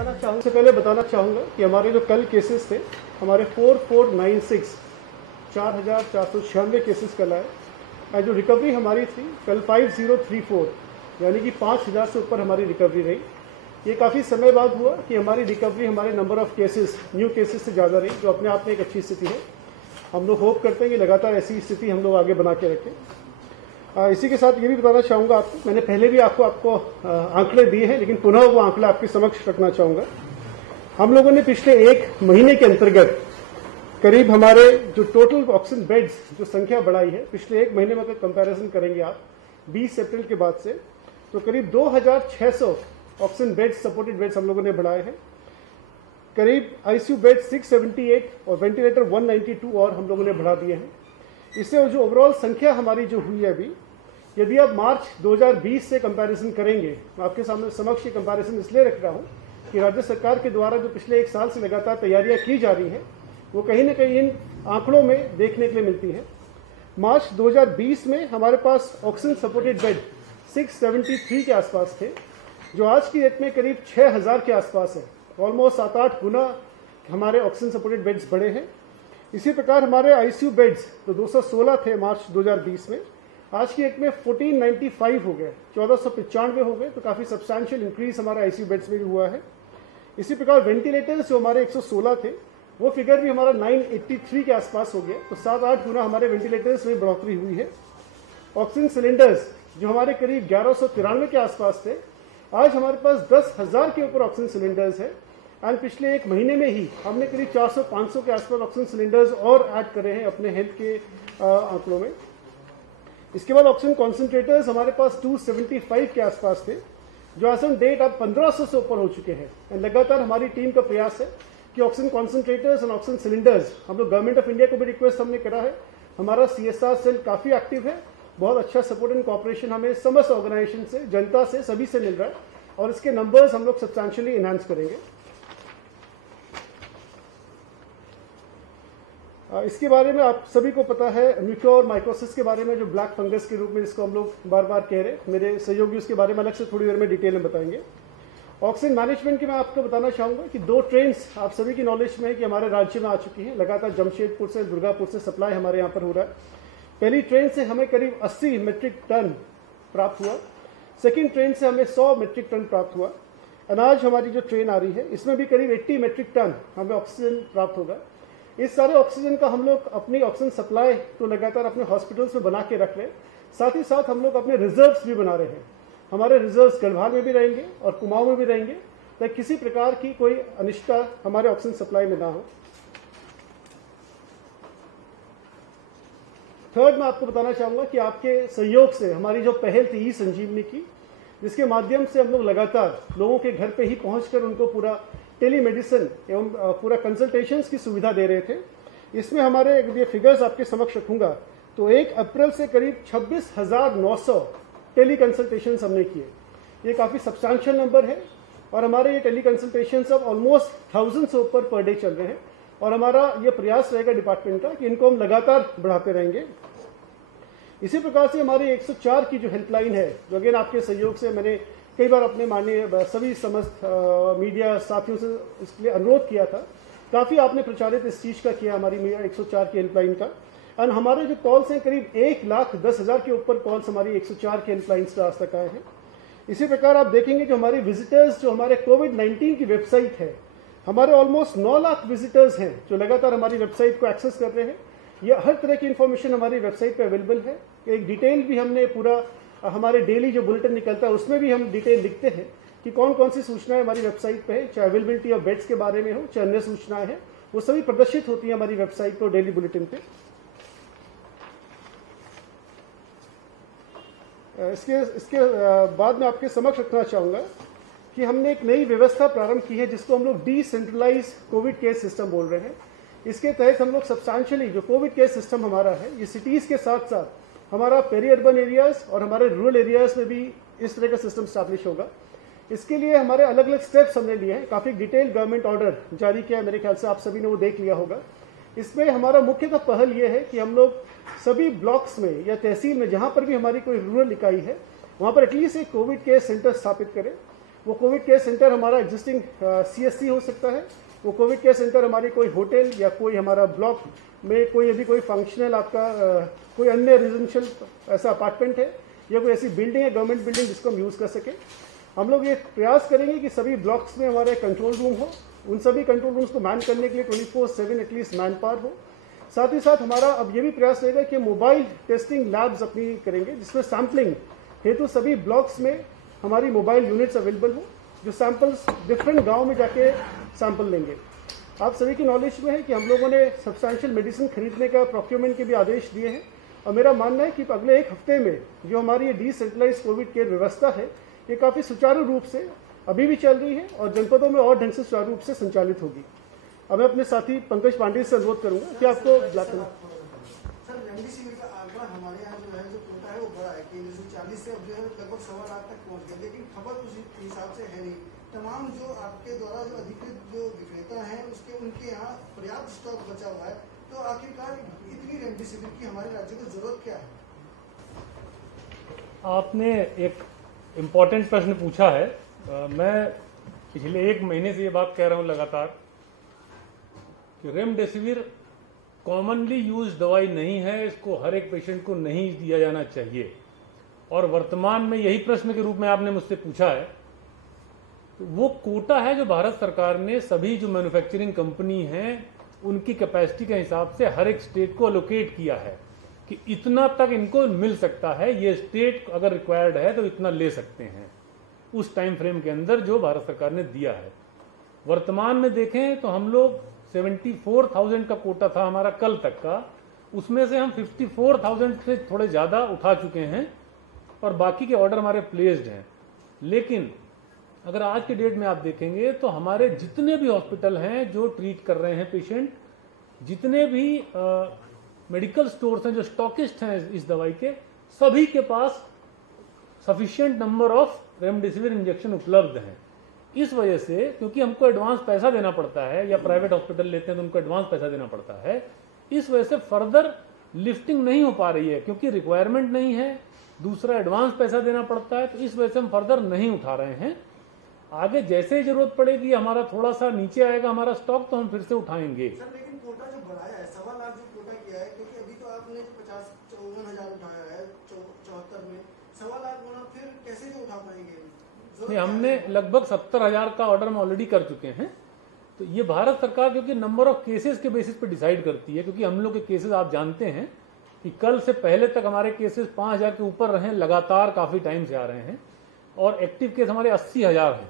सबसे पहले बताना चाहूँगा कि हमारे जो कल केसेस थे, हमारे 4496 4,496 केसेस कल आए, और जो रिकवरी हमारी थी कल 5034, यानी कि 5,000 से ऊपर हमारी रिकवरी रही। ये काफ़ी समय बाद हुआ कि हमारी रिकवरी हमारे number of cases, new cases से ज़्यादा रही, जो अपने आप में एक अच्छी स्थिति है। हम लोग होप करते हैं कि लगातार ऐसी स्थिति हम लोग आगे बना के रखें। इसी के साथ ये भी बताना चाहूँगा आपको, मैंने पहले भी आपको आंकड़े दिए हैं, लेकिन पुनः वो आंकड़े आपके समक्ष रखना चाहूँगा। हम लोगों ने पिछले एक महीने के अंतर्गत करीब हमारे जो टोटल ऑक्सीजन बेड्स जो संख्या बढ़ाई है, पिछले एक महीने में अगर कंपैरिजन करेंगे आप 20 अप्रैल के बाद से, तो करीब 2,600 ऑक्सीजन बेड्स, सपोर्टेड बेड्स हम लोगों ने बढ़ाए हैं। करीब आईसीयू बेड 678 और वेंटिलेटर 192 और हम लोगों ने बढ़ा दिए हैं। इससे जो ओवरऑल संख्या हमारी जो हुई है अभी, यदि आप मार्च 2020 से कंपैरिजन करेंगे, मैं आपके सामने समक्ष ये कंपैरिजन इसलिए रख रहा हूँ कि राज्य सरकार के द्वारा जो पिछले एक साल से लगातार तैयारियां की जा रही हैं, वो कहीं ना कहीं इन आंकड़ों में देखने के लिए मिलती है। मार्च 2020 में हमारे पास ऑक्सीजन सपोर्टेड बेड 673 के आसपास थे, जो आज की डेट में करीब 6,000 के आसपास है। ऑलमोस्ट 7-8 गुना हमारे ऑक्सीजन सपोर्टेड बेड्स बढ़े हैं। इसी प्रकार हमारे आईसीयू बेड्स तो 216 थे मार्च 2020 में, आज की डेट में 1495 हो गए, 1495 हो गए, तो काफ़ी सब्सटैंशियल इंक्रीज हमारे आईसीयू बेड्स में भी हुआ है। इसी प्रकार वेंटिलेटर्स जो हमारे 116 थे, वो फिगर भी हमारा 983 के आसपास हो गया, तो 7-8 गुना हमारे वेंटिलेटर्स में बढ़ोतरी हुई है। ऑक्सीजन सिलेंडर्स जो हमारे करीब 1193 के आसपास थे, आज हमारे पास 10,000 के ऊपर ऑक्सीजन सिलेंडर्स है। एंड पिछले एक महीने में ही हमने करीब 400-500 के आसपास ऑक्सीजन सिलेंडर्स और ऐड करे हैं अपने हेल्थ के आंकड़ों में। इसके बाद ऑक्सीजन कॉन्सेंट्रेटर्स हमारे पास 275 के आसपास थे, जो एज ऑन डेट अब 1,500 से ऊपर हो चुके हैं। लगातार हमारी टीम का प्रयास है कि ऑक्सीजन कॉन्सेंट्रेटर्स और ऑक्सीजन सिलेंडर्स, हम लोग गवर्नमेंट ऑफ इंडिया को भी रिक्वेस्ट हमने करा है। हमारा CSR सेल काफ़ी एक्टिव है, बहुत अच्छा सपोर्ट एंड कॉपरेशन हमें समस्त ऑर्गेनाइजेशन से, जनता से, सभी से मिल रहा है, और इसके नंबर्स हम लोग सब्सटैंशियली इनहांस करेंगे। इसके बारे में आप सभी को पता है, म्यूकोर माइकोसिस के बारे में, जो ब्लैक फंगस के रूप में जिसको हम लोग बार बार कह रहे हैं, मेरे सहयोगी उसके बारे में अलग से थोड़ी देर में डिटेल में बताएंगे। ऑक्सीजन मैनेजमेंट के मैं आपको बताना चाहूँगा कि 2 ट्रेन्स आप सभी की नॉलेज में है कि हमारे राज्य में आ चुकी हैं। लगातार जमशेदपुर से, दुर्गापुर से सप्लाई हमारे यहाँ पर हो रहा है। पहली ट्रेन से हमें करीब 80 मेट्रिक टन प्राप्त हुआ, सेकेंड ट्रेन से हमें 100 मेट्रिक टन प्राप्त हुआ, और आज हमारी जो ट्रेन आ रही है इसमें भी करीब 80 मेट्रिक टन हमें ऑक्सीजन प्राप्त होगा। इस सारे ऑक्सीजन का हम लोग अपनी ऑक्सीजन सप्लाई तो लगातार अपने हॉस्पिटल्स में बना के रख रहे हैं, साथ ही साथ हम लोग अपने रिजर्व्स भी बना रहे हैं। हमारे रिजर्व्स गढ़वाल में भी रहेंगे और कुमाऊं में भी रहेंगे, ताकि किसी प्रकार की कोई अनिश्चितता हमारे ऑक्सीजन सप्लाई में ना हो। थर्ड, मैं आपको बताना चाहूँगा कि आपके सहयोग से हमारी जो पहल थी ई-संजीवनी की, जिसके माध्यम से हम लोग लगातार लोगों के घर पे ही पहुंचकर उनको पूरा टेलीमेडिसिन एवं पूरा कंसल्टेशंस की सुविधा दे रहे थे। इसमें हमारे ये फिगर्स आपके समक्ष रखूंगा, तो 1 अप्रैल से करीब 26,900 टेली कंसल्टेशंस हमने किए। ये काफ़ी सब्सटैंशियल नंबर है, और हमारे ये टेली कंसल्टेशंस अब ऑलमोस्ट 1000 से ऊपर पर डे चल रहे हैं, और हमारा ये प्रयास रहेगा डिपार्टमेंट का कि इनको हम लगातार बढ़ाते रहेंगे। इसी प्रकार से हमारी 104 की जो हेल्पलाइन है, जो अगेन आपके सहयोग से मैंने कई बार अपने माननीय सभी समस्त मीडिया साथियों से इसके लिए अनुरोध किया था, काफ़ी आपने प्रचारित इस चीज़ का किया हमारी मीडिया 104 की हेल्पलाइन का। एंड हमारे जो कॉल्स हैं करीब 1,10,000 के ऊपर कॉल्स हमारी 104 की हेल्पलाइन से आज तक आए हैं। इसी प्रकार आप देखेंगे जो हमारे विजिटर्स, जो हमारे कोविड-19 की वेबसाइट है, हमारे ऑलमोस्ट 9 लाख विजिटर्स हैं जो लगातार हमारी वेबसाइट को एक्सेस कर रहे हैं। यह हर तरह की इंफॉर्मेशन हमारी वेबसाइट पे अवेलेबल है। एक डिटेल भी हमने पूरा हमारे डेली जो बुलेटिन निकलता है उसमें भी हम डिटेल लिखते हैं कि कौन कौन सी सूचनाएं हमारी वेबसाइट पे है, चाहे अवेलेबिलिटी ऑफ बेड्स के बारे में हो, चाहे अन्य सूचनाएं हैं, वो सभी प्रदर्शित होती है हमारी वेबसाइट पर डेली बुलेटिन पे। इसके बाद में आपके समक्ष रखना चाहूँगा कि हमने एक नई व्यवस्था प्रारंभ की है, जिसको हम लोग डिसेंट्रलाइज कोविड केयर सिस्टम बोल रहे हैं। इसके तहत हम लोग सब्सटैंशियली जो कोविड केयर सिस्टम हमारा है, ये सिटीज़ के साथ साथ हमारा पेरी अर्बन एरियाज और हमारे रूरल एरियाज में भी इस तरह का सिस्टम स्टैब्लिश होगा। इसके लिए हमारे अलग अलग स्टेप्स हमने लिए हैं, काफ़ी डिटेल गवर्नमेंट ऑर्डर जारी किया है, मेरे ख्याल से आप सभी ने वो देख लिया होगा। इसमें हमारा मुख्यतः पहल ये है कि हम लोग सभी ब्लॉक्स में या तहसील में जहाँ पर भी हमारी कोई रूरल इकाई है, वहाँ पर एटलीस्ट एक कोविड केयर सेंटर स्थापित करें। वो कोविड केयर सेंटर हमारा एग्जिस्टिंग CSC हो सकता है, वो कोविड केयर सेंटर हमारी कोई होटल या कोई हमारा ब्लॉक में कोई यदि कोई फंक्शनल आपका कोई अन्य रेजिडेंशियल ऐसा अपार्टमेंट है या कोई ऐसी बिल्डिंग है गवर्नमेंट बिल्डिंग जिसको हम यूज़ कर सकें। हम लोग ये प्रयास करेंगे कि सभी ब्लॉक्स में हमारे कंट्रोल रूम हो, उन सभी कंट्रोल रूम्स को मैन करने के लिए 24/7 एटलीस्ट मैन पावर हो। साथ ही साथ हमारा अब ये भी प्रयास रहेगा कि मोबाइल टेस्टिंग लैब्स अपनी करेंगे जिसमें सैम्पलिंग हेतु सभी ब्लॉक्स में हमारी मोबाइल यूनिट्स अवेलेबल हो, जो सैंपल्स डिफरेंट गांव में जाके सैंपल लेंगे। आप सभी की नॉलेज में है कि हम लोगों ने सब्सटैंशियल मेडिसिन खरीदने का प्रोक्योरमेंट के भी आदेश दिए हैं और मेरा मानना है कि अगले एक हफ्ते में जो हमारी ये डिसेंट्रलाइज कोविड केयर व्यवस्था है ये काफ़ी सुचारू रूप से अभी भी चल रही है और जनपदों में और ढंग से सुचारू रूप से संचालित होगी। अब मैं अपने साथी पंकज पांडे से अनुरोध करूंगा कि आपको सर रेमडेसिविर का आंकड़ा हमारे यहाँ जो है जो कोटा है वो बड़ा है कि 40 से अब जो है लगभग 1.25 लाख तक पहुँच गया, लेकिन खपत उस हिसाब से है नहीं। तमाम जो आपके द्वारा जो अधिकृत जो विक्रेता हैं उनके यहाँ पर्याप्त स्टॉक बचा हुआ है, तो आखिरकार इतनी रेमडेसिविर की हमारे राज्य को जरूरत क्या है? आपने एक इम्पॉर्टेंट प्रश्न पूछा है। मैं पिछले 1 महीने से ये बात कह रहा हूँ लगातार कि रेमडेसिविर कॉमनली यूज दवाई नहीं है, इसको हर एक पेशेंट को नहीं दिया जाना चाहिए। और वर्तमान में यही प्रश्न के रूप में आपने मुझसे पूछा है, तो वो कोटा है जो भारत सरकार ने सभी जो मैन्युफैक्चरिंग कंपनी हैं उनकी कैपेसिटी के हिसाब से हर एक स्टेट को अलोकेट किया है कि इतना तक इनको मिल सकता है, ये स्टेट अगर रिक्वायर्ड है तो इतना ले सकते हैं उस टाइम फ्रेम के अंदर जो भारत सरकार ने दिया है। वर्तमान में देखें तो हम लोग 74,000 का कोटा था हमारा कल तक का, उसमें से हम 54,000 से थोड़े ज़्यादा उठा चुके हैं और बाकी के ऑर्डर हमारे प्लेस्ड हैं। लेकिन अगर आज के डेट में आप देखेंगे तो हमारे जितने भी हॉस्पिटल हैं जो ट्रीट कर रहे हैं पेशेंट, जितने भी मेडिकल स्टोर्स हैं जो स्टॉकिस्ट हैं इस दवाई के, सभी के पास sufficient number of remdesivir injection उपलब्ध हैं। इस वजह से क्योंकि हमको एडवांस पैसा देना पड़ता है या प्राइवेट हॉस्पिटल लेते हैं तो उनको एडवांस पैसा देना पड़ता है, इस वजह से फर्दर लिफ्टिंग नहीं हो पा रही है क्योंकि रिक्वायरमेंट नहीं है, दूसरा एडवांस पैसा देना पड़ता है, तो इस वजह से हम फर्दर नहीं उठा रहे हैं। आगे जैसे ही जरूरत पड़ेगी, हमारा थोड़ा सा नीचे आएगा हमारा स्टॉक, तो हम फिर से उठाएंगे। सर लेकिन कोटा जो बढ़ाया है 1.25 लाख जो कोटा किया है, क्योंकि अभी तो आपने 50-54,000 उठाया है 74 में, 1.25 लाख गुना फिर कैसे जो उठा पाएंगे? नहीं, हमने लगभग 70,000 का ऑर्डर हम ऑलरेडी कर चुके हैं। तो ये भारत सरकार क्योंकि नंबर ऑफ केसेस के बेसिस पे डिसाइड करती है, क्योंकि हम लोग के केसेस आप जानते हैं कि कल से पहले तक हमारे केसेस 5,000 के ऊपर रहे, लगातार काफी टाइम से आ रहे हैं, और एक्टिव केस हमारे 80,000 हैं।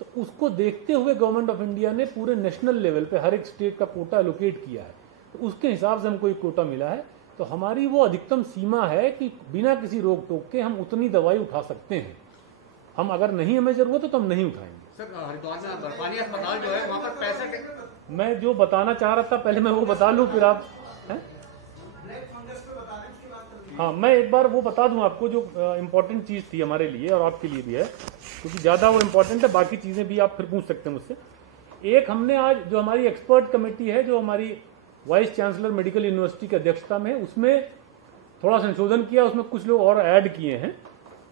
तो उसको देखते हुए गवर्नमेंट ऑफ इंडिया ने पूरे नेशनल लेवल पे हर एक स्टेट का कोटा एलोकेट किया है, तो उसके हिसाब से हमको एक कोटा मिला है। तो हमारी वो अधिकतम सीमा है कि बिना किसी रोक टोक के हम उतनी दवाई उठा सकते हैं। हम अगर नहीं हमें जरूरत है तो हम नहीं उठाएंगे। सर हरिद्वार में बर्फानी अस्पताल जो है वहाँ पर 65, मैं जो बताना चाह रहा था पहले मैं वो बता लूं, फिर आप हैं? हाँ, मैं एक बार वो बता दूं आपको जो इम्पोर्टेंट चीज थी हमारे लिए और आपके लिए भी है, क्योंकि ज्यादा वो इम्पोर्टेंट है, बाकी चीजें भी आप फिर पूछ सकते हैं मुझसे। एक हमने आज जो हमारी एक्सपर्ट कमेटी है जो हमारी वाइस चांसलर मेडिकल यूनिवर्सिटी की अध्यक्षता में, उसमें थोड़ा संशोधन किया, उसमें कुछ लोग और ऐड किए हैं।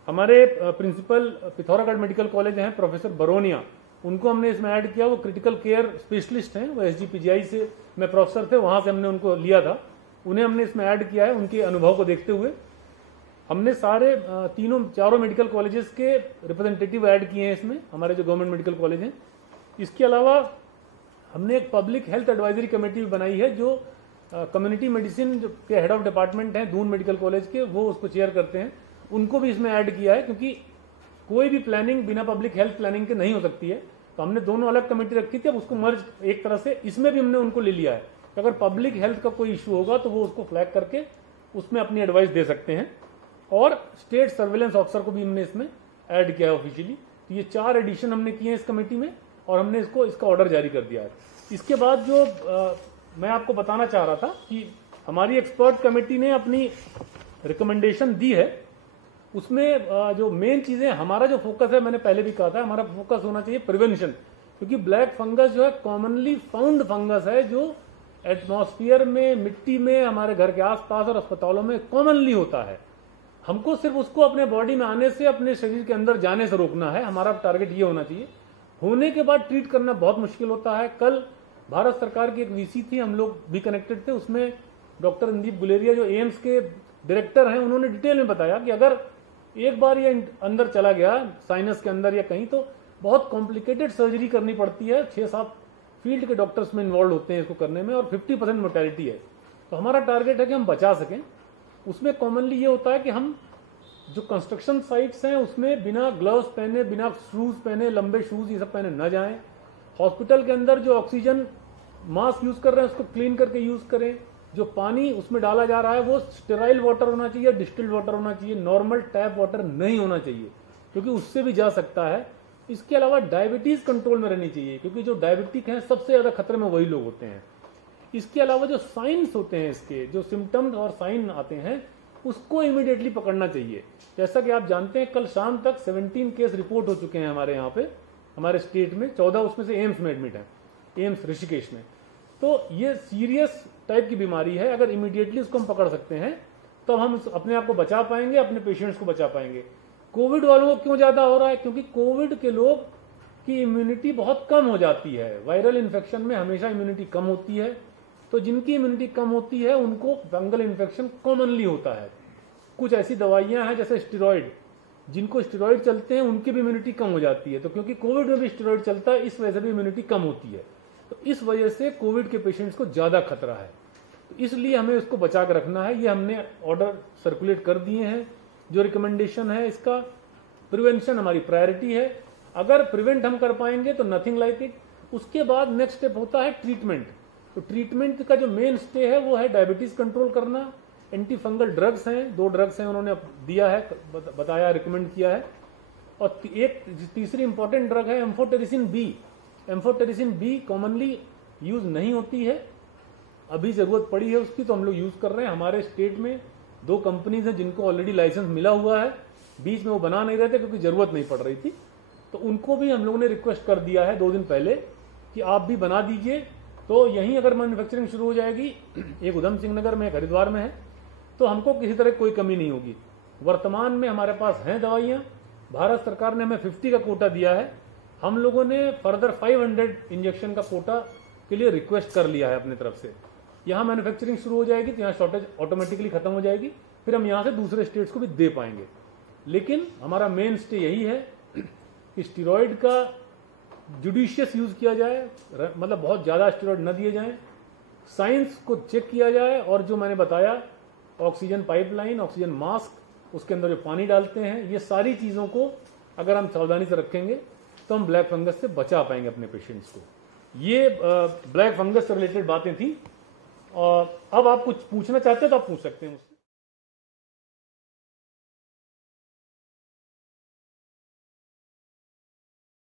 हमारे प्रिंसिपल पिथौरागढ़ मेडिकल कॉलेज हैं प्रोफेसर बरोनिया, उनको हमने इसमें ऐड किया। वो क्रिटिकल केयर स्पेशलिस्ट हैं, वो SGPGI से में प्रोफेसर थे, वहां से हमने उनको लिया था, उन्हें हमने इसमें ऐड किया है। उनके अनुभव को देखते हुए हमने सारे चारों मेडिकल कॉलेजेस के रिप्रेजेंटेटिव ऐड किए हैं इसमें, हमारे जो गवर्नमेंट मेडिकल कॉलेज हैं। इसके अलावा हमने एक पब्लिक हेल्थ एडवाइजरी कमेटी भी बनाई है जो कम्युनिटी मेडिसिन के हेड ऑफ डिपार्टमेंट हैं दून मेडिकल कॉलेज के, वो उसको चेयर करते हैं, उनको भी इसमें ऐड किया है, क्योंकि कोई भी प्लानिंग बिना पब्लिक हेल्थ प्लानिंग के नहीं हो सकती है। तो हमने दोनों अलग कमेटी रखी थी, अब उसको मर्ज एक तरह से इसमें भी हमने उनको ले लिया है। अगर पब्लिक हेल्थ का कोई इशू होगा तो वो उसको फ्लैग करके उसमें अपनी एडवाइस दे सकते हैं। और स्टेट सर्वेलेंस ऑफिसर को भी हमने इसमें ऐड किया है ऑफिशियली। तो ये 4 एडिशन हमने किए हैं इस कमेटी में और हमने इसका ऑर्डर जारी कर दिया है। इसके बाद जो मैं आपको बताना चाह रहा था कि हमारी एक्सपर्ट कमेटी ने अपनी रिकमेंडेशन दी है, उसमें जो मेन चीजें, हमारा जो फोकस है, मैंने पहले भी कहा था, हमारा फोकस होना चाहिए प्रिवेंशन, क्योंकि ब्लैक फंगस जो है कॉमनली फाउंड फंगस है जो एटमॉस्फेयर में, मिट्टी में, हमारे घर के आसपास और अस्पतालों में कॉमनली होता है। हमको सिर्फ उसको अपने बॉडी में आने से, अपने शरीर के अंदर जाने से रोकना है। हमारा टारगेट ये होना चाहिए। होने के बाद ट्रीट करना बहुत मुश्किल होता है। कल भारत सरकार की एक वीसी थी, हम लोग भी कनेक्टेड थे, उसमें डॉक्टर रणदीप गुलेरिया जो एम्स के डायरेक्टर हैं, उन्होंने डिटेल में बताया कि अगर एक बार ये अंदर चला गया साइनस के अंदर या कहीं, तो बहुत कॉम्प्लिकेटेड सर्जरी करनी पड़ती है। 6-7 फील्ड के डॉक्टर्स में इन्वॉल्व होते हैं इसको करने में, और 50% मोर्टेलिटी है। तो हमारा टारगेट है कि हम बचा सकें। उसमें कॉमनली ये होता है कि हम जो कंस्ट्रक्शन साइट्स हैं उसमें बिना ग्लव्स पहने, बिना शूज पहने, लंबे शूज ये सब पहने न जाएं। हॉस्पिटल के अंदर जो ऑक्सीजन मास्क यूज कर रहे हैं उसको क्लीन करके यूज करें। जो पानी उसमें डाला जा रहा है वो स्टेराइल वाटर होना चाहिए, डिस्टिल्ड वाटर होना चाहिए, नॉर्मल टैप वाटर नहीं होना चाहिए, क्योंकि उससे भी जा सकता है। इसके अलावा डायबिटीज कंट्रोल में रहनी चाहिए, क्योंकि जो डायबिटिक हैं सबसे ज्यादा खतरे में वही लोग होते हैं। इसके अलावा जो साइंस होते हैं, इसके जो सिम्टम्स और साइन आते हैं, उसको इमीडिएटली पकड़ना चाहिए। जैसा कि आप जानते हैं, कल शाम तक 17 केस रिपोर्ट हो चुके हैं हमारे यहाँ पे, हमारे स्टेट में। 14 उसमें से एम्स में एडमिट है, एम्स ऋषिकेश में। तो ये सीरियस टाइप की बीमारी है। अगर इमीडिएटली उसको हम पकड़ सकते हैं तो हम अपने आप को बचा पाएंगे, अपने पेशेंट्स को बचा पाएंगे। कोविड वालों को क्यों ज्यादा हो रहा है? क्योंकि कोविड के लोग की इम्यूनिटी बहुत कम हो जाती है। वायरल इन्फेक्शन में हमेशा इम्यूनिटी कम होती है, तो जिनकी इम्यूनिटी कम होती है उनको फंगल इन्फेक्शन कॉमनली होता है। कुछ ऐसी दवाइयां हैं जैसे स्टेरॉइड, जिनको स्टेरॉइड चलते हैं उनकी भी इम्यूनिटी कम हो जाती है। तो क्योंकि कोविड में भी स्टेरॉइड चलता है, इस वजह से भी इम्यूनिटी कम होती है। तो इस वजह से कोविड के पेशेंट्स को ज्यादा खतरा है। तो इसलिए हमें इसको बचा कर रखना है। ये हमने ऑर्डर सर्कुलेट कर दिए हैं। जो रिकमेंडेशन है, इसका प्रिवेंशन हमारी प्रायोरिटी है। अगर प्रिवेंट हम कर पाएंगे तो नथिंग लाइक इट। उसके बाद नेक्स्ट स्टेप होता है ट्रीटमेंट। तो ट्रीटमेंट का जो मेन स्टे है वो है डायबिटीज कंट्रोल करना। एंटी फंगल ड्रग्स हैं, 2 ड्रग्स हैं उन्होंने दिया है, बताया, रिकमेंड किया है। और एक तीसरी इंपॉर्टेंट ड्रग है amphotericin B. Amphotericin B commonly use नहीं होती है, अभी जरूरत पड़ी है उसकी, तो हम लोग यूज कर रहे हैं। हमारे स्टेट में 2 कंपनीज हैं जिनको ऑलरेडी लाइसेंस मिला हुआ है। बीच में वो बना नहीं रहे थे क्योंकि जरूरत नहीं पड़ रही थी, तो उनको भी हम लोगों ने रिक्वेस्ट कर दिया है 2 दिन पहले कि आप भी बना दीजिए। तो यहीं अगर मैन्युफैक्चरिंग शुरू हो जाएगी, एक उधम सिंह नगर में, एक हरिद्वार में है, तो हमको किसी तरह कोई कमी नहीं होगी। वर्तमान में हमारे पास हैं दवाइयां। भारत सरकार ने हमें 50 का कोटा दिया है। हम लोगों ने फर्दर 500 इंजेक्शन का कोटा के लिए रिक्वेस्ट कर लिया है अपनी तरफ से। यहाँ मैन्युफैक्चरिंग शुरू हो जाएगी तो यहाँ शॉर्टेज ऑटोमेटिकली खत्म हो जाएगी, फिर हम यहाँ से दूसरे स्टेट्स को भी दे पाएंगे। लेकिन हमारा मेन स्टे यही है कि स्टेरॉइड का जुडिशियस यूज किया जाए, मतलब बहुत ज्यादा स्टेरॉइड न दिए जाएं, साइंस को चेक किया जाए, और जो मैंने बताया ऑक्सीजन पाइपलाइन, ऑक्सीजन मास्क, उसके अंदर जो पानी डालते हैं, ये सारी चीजों को अगर हम सावधानी से रखेंगे तो हम ब्लैक फंगस से बचा पाएंगे अपने पेशेंट्स को। ये ब्लैक फंगस से रिलेटेड बातें थी। और अब आप कुछ पूछना चाहते हैं तो आप पूछ सकते हैं मुझसे।